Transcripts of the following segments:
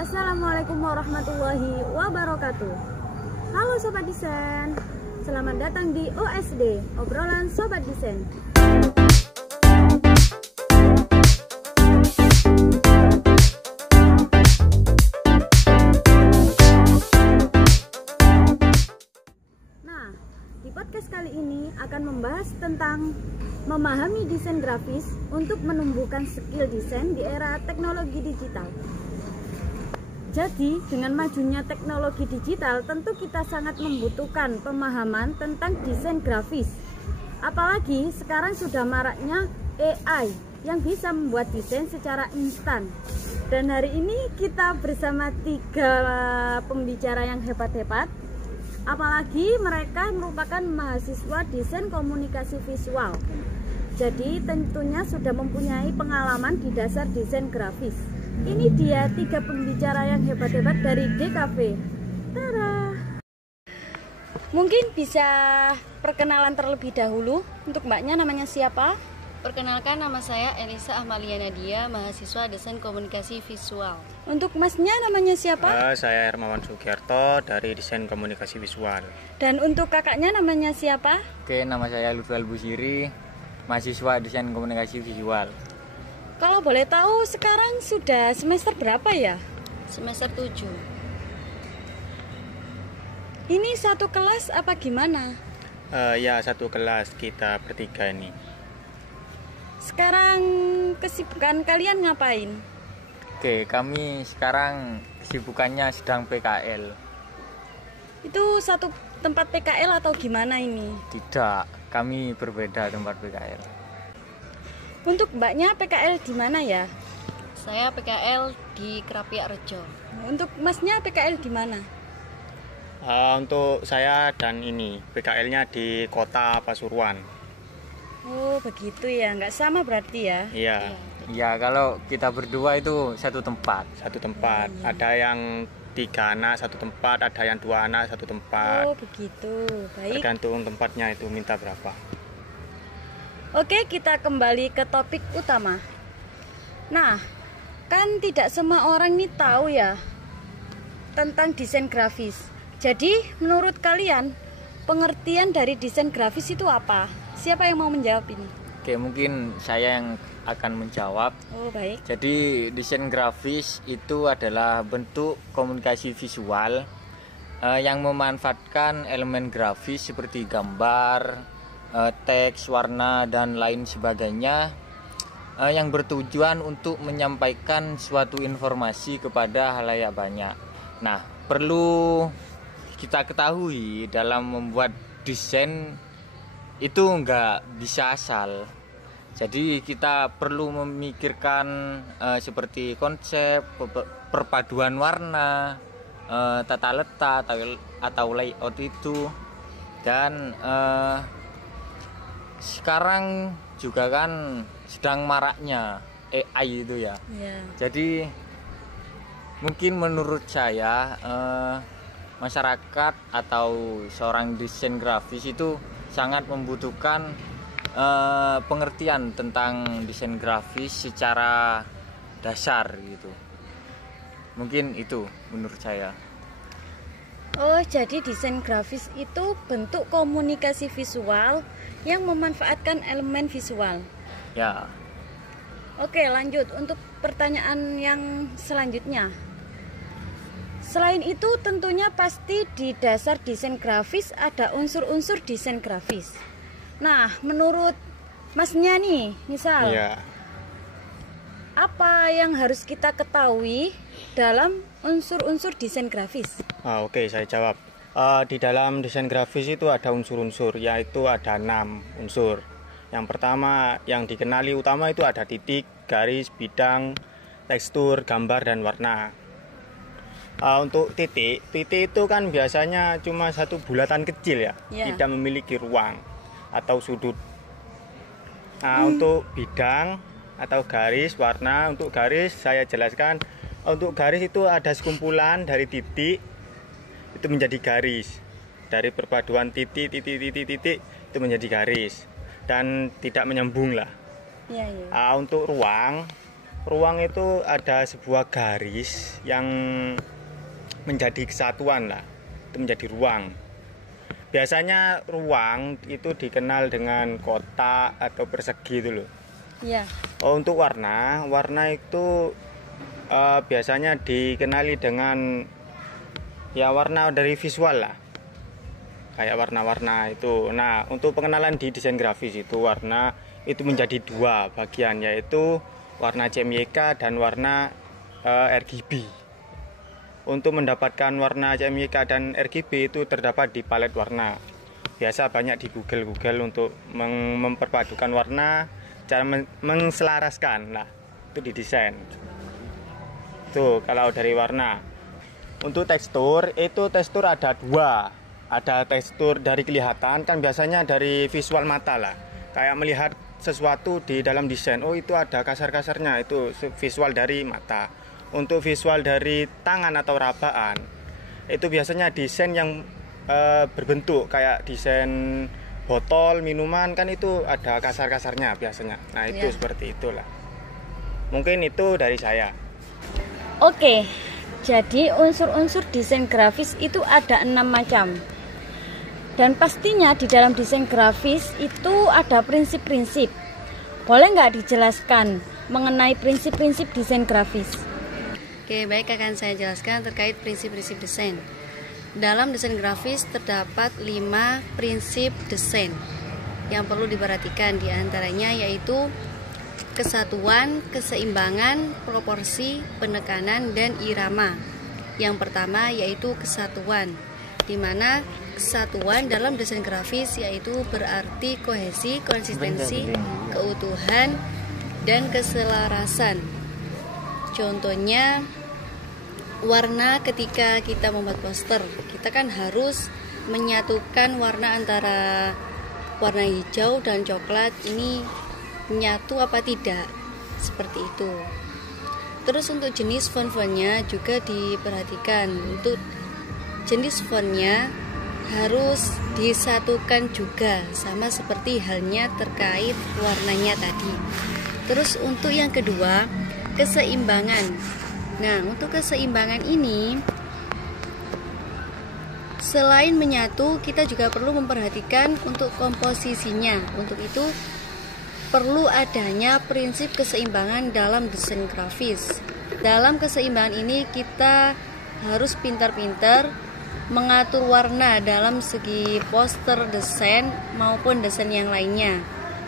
Assalamualaikum warahmatullahi wabarakatuh. Halo Sobat Desain, selamat datang di OSD, obrolan Sobat Desain. Nah, di podcast kali ini akan membahas tentang memahami desain grafis untuk menumbuhkan skill desain di era teknologi digital. Jadi, dengan majunya teknologi digital, tentu kita sangat membutuhkan pemahaman tentang desain grafis. Apalagi sekarang sudah maraknya AI yang bisa membuat desain secara instan. Dan hari ini kita bersama 3 pembicara yang hebat-hebat. Apalagi mereka merupakan mahasiswa desain komunikasi visual. Jadi tentunya sudah mempunyai pengalaman di dasar desain grafis. Ini dia 3 pembicara yang hebat-hebat dari DKV. Tada! Mungkin bisa perkenalan terlebih dahulu. Untuk mbaknya namanya siapa? Perkenalkan, nama saya Elisa Ahmalia Nadia, mahasiswa desain komunikasi visual. Untuk masnya namanya siapa? Saya Hermawan Sugiarto dari desain komunikasi visual. Dan untuk kakaknya namanya siapa? Oke, nama saya Lutfi Albusiri, mahasiswa desain komunikasi visual. Kalau boleh tahu sekarang sudah semester berapa ya? Semester 7. Ini satu kelas apa gimana? Ya, satu kelas kita bertiga ini. Sekarang kesibukan kalian ngapain? Oke, kami sekarang kesibukannya sedang PKL. Itu satu tempat PKL atau gimana ini? Tidak, kami berbeda tempat PKL. Untuk mbaknya PKL di mana ya? Saya PKL di Krapiak Rejo. Untuk masnya PKL di mana? Untuk saya dan ini PKL-nya di kota Pasuruan. Oh begitu ya, nggak sama berarti ya? Iya, Ya, kalau kita berdua itu satu tempat. satu tempat. Ada yang 3 anak satu tempat, ada yang 2 anak satu tempat. Oh begitu, baik. Tergantung tempatnya itu minta berapa. Oke, kita kembali ke topik utama. Nah, kan tidak semua orang ini tahu ya tentang desain grafis. Jadi, menurut kalian, pengertian dari desain grafis itu apa? Siapa yang mau menjawab ini? Oke, mungkin saya yang akan menjawab. Oh, baik. Jadi, desain grafis itu adalah bentuk komunikasi visual yang memanfaatkan elemen grafis seperti gambar, teks, warna, dan lain sebagainya yang bertujuan untuk menyampaikan suatu informasi kepada halayak banyak. Nah, perlu kita ketahui dalam membuat desain itu nggak bisa asal. Jadi kita perlu memikirkan seperti konsep, perpaduan warna, tata letak atau layout itu. Dan sekarang juga kan sedang maraknya AI itu ya. Ya. Jadi mungkin menurut saya masyarakat atau seorang desain grafis itu sangat membutuhkan pengertian tentang desain grafis secara dasar gitu. Mungkin itu menurut saya. Oh, jadi desain grafis itu bentuk komunikasi visual yang memanfaatkan elemen visual. Ya. Oke, lanjut untuk pertanyaan yang selanjutnya. Selain itu, tentunya pasti di dasar desain grafis ada unsur-unsur desain grafis. Nah, menurut masnya nih, misal Iya. apa yang harus kita ketahui dalam unsur-unsur desain grafis? Oke, saya jawab. Di dalam desain grafis itu ada unsur-unsur, yaitu ada 6 unsur. Yang pertama yang dikenali utama itu ada titik, garis, bidang, tekstur, gambar, dan warna. Untuk titik itu kan biasanya cuma satu bulatan kecil ya, tidak memiliki ruang atau sudut. Nah, untuk bidang atau garis, warna, untuk garis saya jelaskan. Untuk garis itu ada sekumpulan dari titik itu menjadi garis. Dari perpaduan titik itu menjadi garis dan tidak menyambung lah. Ya. Untuk ruang Ruang itu ada sebuah garis yang menjadi kesatuan lah, itu menjadi ruang. Biasanya ruang itu dikenal dengan kotak atau persegi itu loh. Iya. Untuk warna itu biasanya dikenali dengan ya warna dari visual lah, kayak warna-warna itu. Nah, untuk pengenalan di desain grafis itu warna itu menjadi dua bagian, yaitu warna CMYK dan warna RGB. Untuk mendapatkan warna CMYK dan RGB itu terdapat di palet warna. Biasa banyak di Google untuk memperpadukan warna, cara menselaraskan lah, itu didesain. Tuh kalau dari warna. Untuk tekstur ada dua. Ada tekstur dari kelihatan, kan biasanya dari visual mata lah, kayak melihat sesuatu di dalam desain, oh itu ada kasar-kasarnya, itu visual dari mata. Untuk visual dari tangan atau rabaan, itu biasanya desain yang berbentuk kayak desain botol minuman, kan itu ada kasar-kasarnya biasanya. Nah itu seperti itulah. Mungkin itu dari saya. Oke, jadi unsur-unsur desain grafis itu ada 6 macam. Dan pastinya di dalam desain grafis itu ada prinsip-prinsip. Boleh nggak dijelaskan mengenai prinsip-prinsip desain grafis? Oke, baik, akan saya jelaskan terkait prinsip-prinsip desain. Dalam desain grafis terdapat 5 prinsip desain yang perlu diperhatikan, diantaranya yaitu kesatuan, keseimbangan, proporsi, penekanan, dan irama. Yang pertama yaitu kesatuan, di mana kesatuan dalam desain grafis yaitu berarti kohesi, konsistensi, keutuhan, dan keselarasan. Contohnya warna, ketika kita membuat poster, kita kan harus menyatukan warna antara warna hijau dan coklat ini menyatu apa tidak, seperti itu. Terus untuk jenis font-fontnya juga diperhatikan. Untuk jenis fontnya harus disatukan juga, sama seperti halnya terkait warnanya tadi. Terus untuk yang kedua, keseimbangan. Nah, untuk keseimbangan ini selain menyatu, kita juga perlu memperhatikan untuk komposisinya. Untuk itu perlu adanya prinsip keseimbangan dalam desain grafis. Dalam keseimbangan ini kita harus pintar-pintar mengatur warna dalam segi poster desain maupun desain yang lainnya,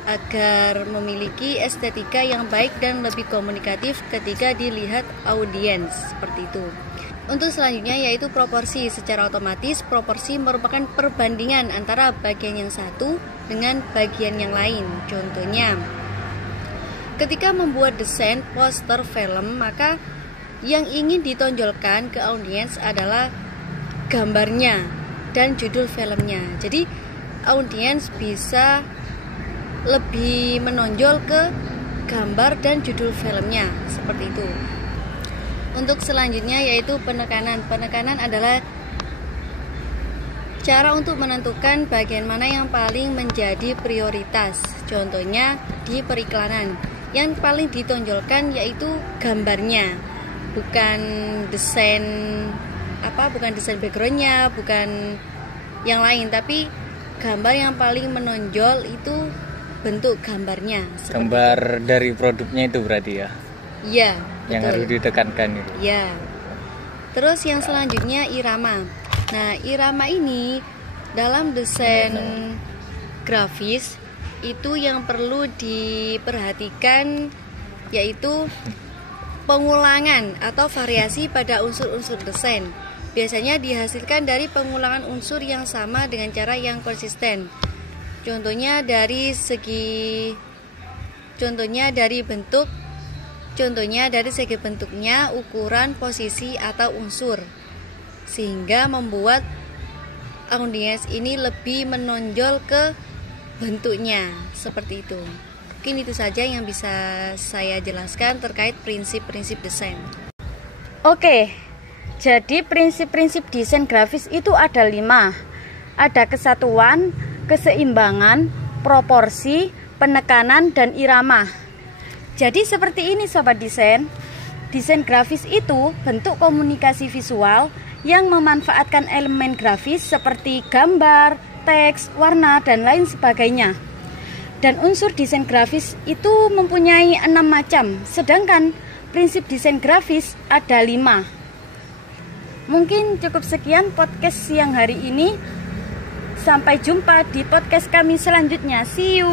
agar memiliki estetika yang baik dan lebih komunikatif ketika dilihat audiens, seperti itu. Untuk selanjutnya yaitu proporsi. Secara otomatis proporsi merupakan perbandingan antara bagian yang satu dengan bagian yang lain. Contohnya, ketika membuat desain poster film, maka yang ingin ditonjolkan ke audiens adalah gambarnya dan judul filmnya. Jadi audiens bisa lebih menonjol ke gambar dan judul filmnya, seperti itu. Untuk selanjutnya yaitu penekanan. Penekanan adalah cara untuk menentukan bagian mana yang paling menjadi prioritas. Contohnya di periklanan, yang paling ditonjolkan yaitu gambarnya, bukan desain backgroundnya, bukan yang lain, tapi gambar yang paling menonjol itu bentuk gambarnya. Gambar itu. Dari produknya itu berarti ya? Iya, yang harus ditekankan itu. Iya. Terus yang selanjutnya irama. Nah, irama ini dalam desain grafis itu yang perlu diperhatikan yaitu pengulangan atau variasi pada unsur-unsur desain. Biasanya dihasilkan dari pengulangan unsur yang sama dengan cara yang konsisten. Contohnya dari segi bentuknya, ukuran, posisi, atau unsur, sehingga membuat audiens ini lebih menonjol ke bentuknya, seperti itu. Mungkin itu saja yang bisa saya jelaskan terkait prinsip-prinsip desain. Oke, jadi prinsip-prinsip desain grafis itu ada 5. Ada kesatuan, keseimbangan, proporsi, penekanan, dan irama. Jadi seperti ini Sobat Desain. Desain grafis itu bentuk komunikasi visual yang memanfaatkan elemen grafis seperti gambar, teks, warna, dan lain sebagainya. Dan unsur desain grafis itu mempunyai 6 macam, sedangkan prinsip desain grafis ada 5. Mungkin cukup sekian podcast siang hari ini. Sampai jumpa di podcast kami selanjutnya. See you.